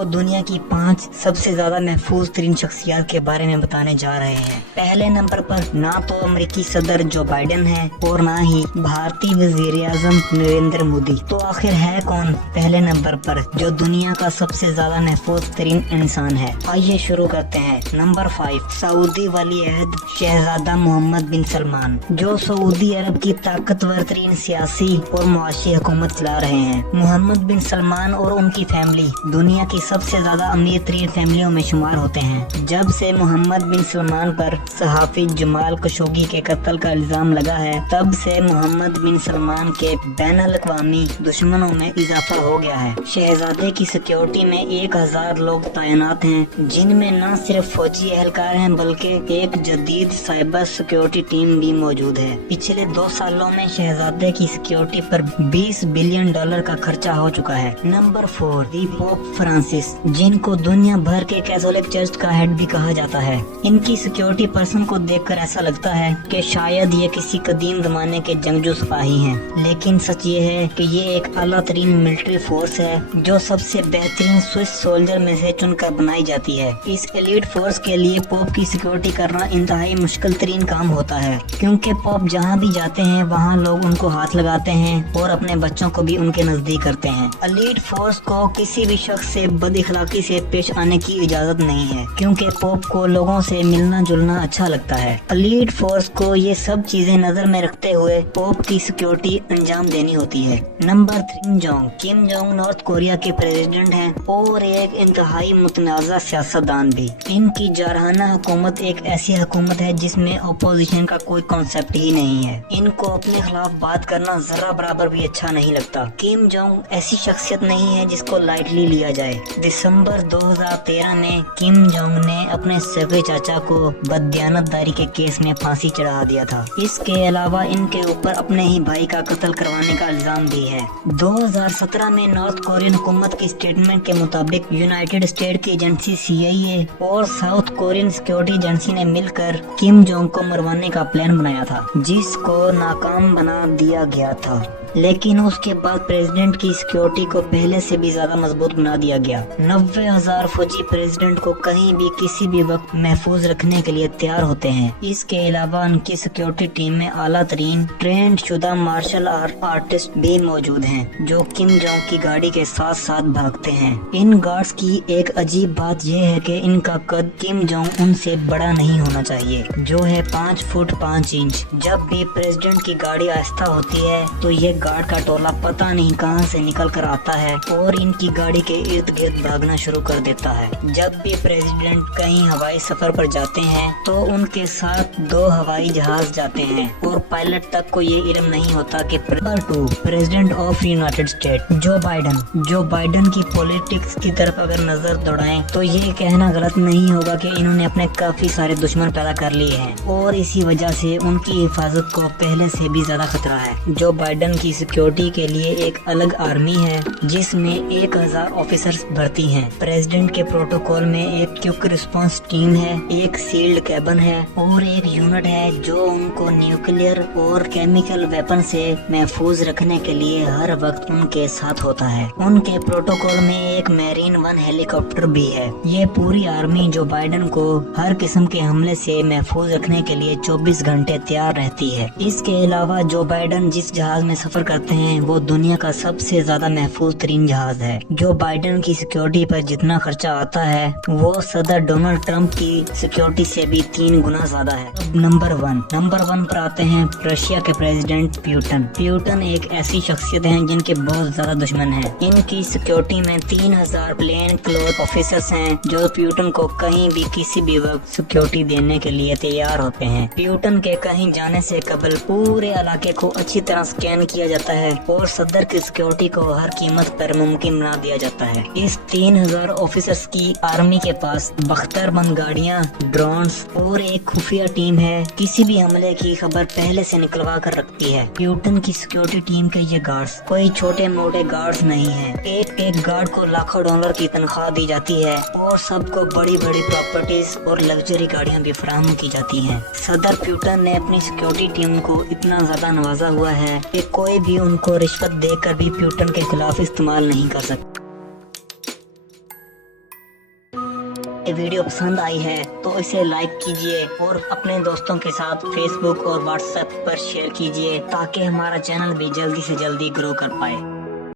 आपको दुनिया की 5 सबसे ज्यादा महफूज तरीन शख्सियत के बारे में बताने जा रहे हैं। पहले नंबर पर ना तो अमेरिकी सदर जो बाइडेन है और ना ही भारतीय वजीर आजम नरेंद्र मोदी। तो आखिर है कौन पहले नंबर पर जो दुनिया का सबसे ज्यादा महफूज तरीन इंसान है? आइए शुरू करते हैं। नंबर 5, सऊदी वली अहद शहजादा मोहम्मद बिन सलमान, जो सऊदी अरब की ताकतवर तरीन सियासी और मुआशी हुकूमत चला रहे हैं। मोहम्मद बिन सलमान और उनकी फैमिली दुनिया की सबसे ज्यादा अमीर तरीन फैमिलियों में शुमार होते हैं। जब से मोहम्मद बिन सलमान पर सहाफी जमाल खशोगी के कत्ल का इल्जाम लगा है, तब से मोहम्मद बिन सलमान के बैनुल-अक़वामी दुश्मनों में इजाफा हो गया है। शहजादे की सिक्योरिटी में 1000 लोग तैनात हैं, जिनमें न सिर्फ फौजी एहलकार हैं बल्कि एक जदीद साइबर सिक्योरिटी टीम भी मौजूद है। पिछले 2 सालों में शहजादे की सिक्योरिटी पर $20 बिलियन का खर्चा हो चुका है। नंबर 4, दी पोप फ्रांसिस, जिनको दुनिया भर के कैथोलिक चर्च का हेड भी कहा जाता है। इनकी सिक्योरिटी पर्सन को देखकर ऐसा लगता है कि शायद ये किसी कदीम जमाने के जंगजू सिपाही हैं, लेकिन सच ये है कि ये एक आला तरीन मिलिट्री फोर्स है जो सबसे बेहतरीन स्विस सोल्जर में से चुनकर बनाई जाती है। इस एलीट फोर्स के लिए पोप की सिक्योरिटी करना इंतहाई मुश्किल तरीन काम होता है, क्योंकि पोप जहाँ भी जाते हैं वहाँ लोग उनको हाथ लगाते हैं और अपने बच्चों को भी उनके नजदीक करते हैं। एलीट फोर्स को किसी भी शख्स से बदअखलाकी से पेश आने की इजाजत नहीं है, क्योंकि पोप को लोगों से मिलना जुलना अच्छा लगता है। एलीट फोर्स को ये सब चीजें नजर में रखते हुए पोप की सिक्योरिटी अंजाम देनी होती है। Number 3, Kim Jong north Korea के प्रेसिडेंट हैं और एक इंतहाई मुतनाज़ा सियासतदान भी। इनकी जारहाना हुकूमत एक ऐसी हुकूमत है जिसमें अपोजिशन का कोई कॉन्सेप्ट ही नहीं है। इनको अपने खिलाफ बात करना जरा बराबर भी अच्छा नहीं लगता। किम जोंग ऐसी शख्सियत नहीं है जिसको लाइटली लिया जाए। दिसंबर 2013 में किम जोंग ने अपने सगे चाचा को बददियानतदारी के केस में फांसी चढ़ा दिया था। इसके अलावा इनके ऊपर अपने ही भाई का कत्ल करवाने का इल्जाम भी है। 2017 में नॉर्थ कोरियन हुकूमत की स्टेटमेंट के मुताबिक यूनाइटेड स्टेट की एजेंसी CIA और साउथ कोरियन सिक्योरिटी एजेंसी ने मिलकर किम जोंग को मरवाने का प्लान बनाया था, जिसको नाकाम बना दिया गया था। लेकिन उसके बाद प्रेसिडेंट की सिक्योरिटी को पहले से भी ज्यादा मजबूत बना दिया गया। 90,000 फौजी प्रेसिडेंट को कहीं भी किसी भी वक्त महफूज रखने के लिए तैयार होते हैं। इसके अलावा उनकी सिक्योरिटी टीम में आला तरीन ट्रेंड शुदा मार्शल आर्टिस्ट भी मौजूद हैं, जो किम जोंग की गाड़ी के साथ साथ भागते हैं। इन गार्ड्स की एक अजीब बात यह है कि इनका कद किम जोंग उनसे बड़ा नहीं होना चाहिए, जो है 5 फुट 5 इंच। जब भी प्रेसिडेंट की गाड़ी आहिस्ता होती है तो ये गार्ड का टोला पता नहीं कहां से निकल कर आता है और इनकी गाड़ी के इर्द गिर्द भागना शुरू कर देता है। जब भी प्रेसिडेंट कहीं हवाई सफर पर जाते हैं तो उनके साथ 2 हवाई जहाज जाते हैं और पायलट तक को ये इल्म नहीं होता कि president of United state Joe Biden की पॉलिटिक्स की तरफ अगर नजर दौड़ाएं तो ये कहना गलत नहीं होगा कि इन्होंने अपने काफी सारे दुश्मन पैदा कर लिए हैं और इसी वजह से उनकी हिफाजत को पहले से भी ज्यादा खतरा है। जो बाइडेन की सिक्योरिटी के लिए एक अलग आर्मी है जिसमें 1000 ऑफिसर्स भर्ती हैं। प्रेसिडेंट के प्रोटोकॉल में एक क्विक रिस्पांस टीम है, एक सील्ड कैबिन है और एक यूनिट है जो उनको न्यूक्लियर और केमिकल वेपन से महफूज रखने के लिए हर वक्त उनके साथ होता है। उनके प्रोटोकॉल में एक मैरीन 1 हेलीकॉप्टर भी है। ये पूरी आर्मी जो बाइडेन को हर किस्म के हमले से महफूज रखने के लिए 24 घंटे तैयार रहती है। इसके अलावा जो बाइडेन जिस जहाज में सफर करते हैं वो दुनिया का सबसे ज्यादा महफूज तरीन जहाज है। जो बाइडेन की सिक्योरिटी पर जितना खर्चा आता है वो सदर डोनाल्ड ट्रंप की सिक्योरिटी से भी 3 गुना ज्यादा है। नंबर 1 पर आते हैं रशिया के प्रेसिडेंट प्यूटन एक ऐसी शख्सियत है जिनके बहुत ज्यादा दुश्मन हैं। इनकी सिक्योरिटी में 3000 प्लेन क्लोथ ऑफिसर्स हैं जो प्यूटन को कहीं भी किसी भी वक्त सिक्योरिटी देने के लिए तैयार होते हैं। प्यूटन के कहीं जाने से कबल पूरे इलाके को अच्छी तरह स्कैन किया जाता है और सदर की सिक्योरिटी को हर कीमत पर मुमकिन बना दिया जाता है। इस 3000 ऑफिसर्स की आर्मी के पास बख्तरबंद गाड़ियाँ, ड्रोन्स और एक खुफिया टीम है। किसी भी हमले की खबर पहले से निकलवा कर रखती है। प्यूटन की सिक्योरिटी टीम के ये गार्ड्स कोई छोटे मोटे गार्ड्स नहीं है। एक गार्ड को लाखों डॉलर की तनख्वाह दी जाती है और सबको बड़ी बड़ी प्रॉपर्टीज और लग्जरी गाड़ियाँ भी फराहम की जाती हैं। सदर प्यूटन ने अपनी सिक्योरिटी टीम को इतना ज्यादा नवाजा हुआ है कि कोई भी उनको रिश्वत देकर भी प्यूटन के खिलाफ इस्तेमाल नहीं कर सकता। یہ ویڈیو پسند آئی ہے تو اسے لائک کیجیے اور اپنے دوستوں کے ساتھ فیس بک اور واٹس ایپ پر شیئر کیجیے تاکہ ہمارا چینل بھی جلدی سے جلدی گرو کر پائے۔